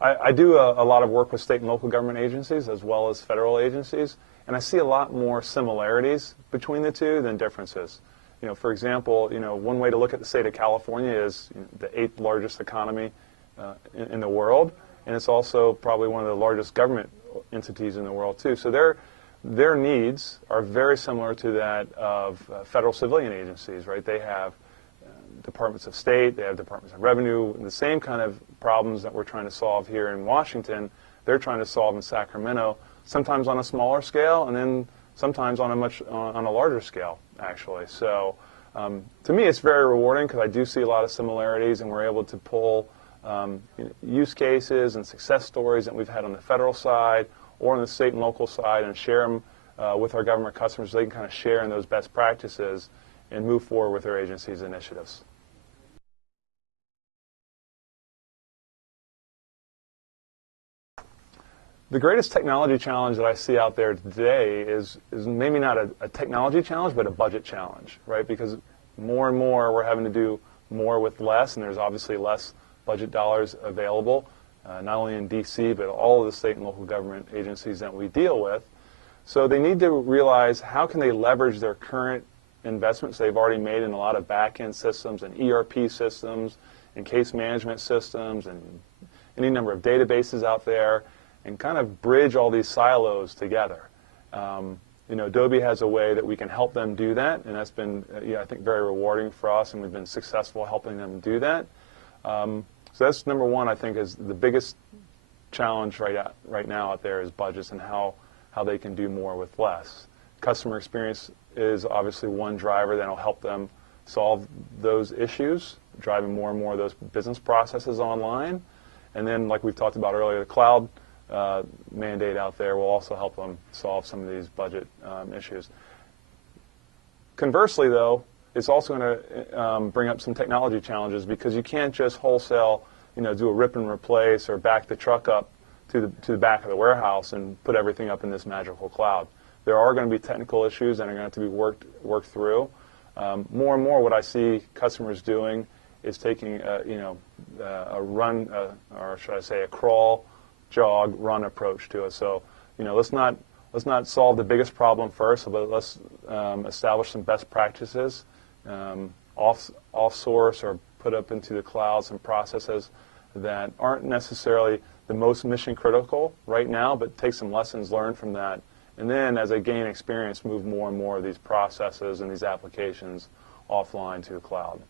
I do a lot of work with state and local government agencies as well as federal agencies, and I see a lot more similarities between the two than differences. For example, one way to look at the state of California is the 8th largest economy in the world, and it's also probably one of the largest government entities in the world too. So their needs are very similar to that of federal civilian agencies, right? They have departments of state, they have departments of revenue, the same kind of problems that we're trying to solve here in Washington, they're trying to solve in Sacramento, sometimes on a smaller scale and then sometimes on a larger scale, actually. So to me it's very rewarding because I do see a lot of similarities, and we're able to pull use cases and success stories that we've had on the federal side or on the state and local side and share them with our government customers so they can kind of share in those best practices and move forward with their agency's initiatives. The greatest technology challenge that I see out there today is maybe not a technology challenge, but a budget challenge, right? Because more and more we're having to do more with less, and there's obviously less budget dollars available, not only in D.C., but all of the state and local government agencies that we deal with. So they need to realize how can they leverage their current investments they've already made in a lot of back-end systems and ERP systems and case management systems and any number of databases out there, and kind of bridge all these silos together. Adobe has a way that we can help them do that, and that's been, I think, very rewarding for us, and we've been successful helping them do that. So that's number one, I think, is the biggest challenge right now out there is budgets and how they can do more with less. Customer experience is obviously one driver that will help them solve those issues, driving more and more of those business processes online. And then, like we've talked about earlier, the cloud mandate out there will also help them solve some of these budget issues. Conversely, though, it's also going to bring up some technology challenges because you can't just wholesale, do a rip and replace or back the truck up to the back of the warehouse and put everything up in this magical cloud. There are going to be technical issues that are going to have to be worked through. More and more, what I see customers doing is taking a run, or should I say, a crawl, jog, run approach to it. So, let's not solve the biggest problem first, but let's establish some best practices, off-source or put up into the cloud some processes that aren't necessarily the most mission critical right now, but take some lessons learned from that. And then, as they gain experience, move more and more of these processes and these applications offline to the cloud.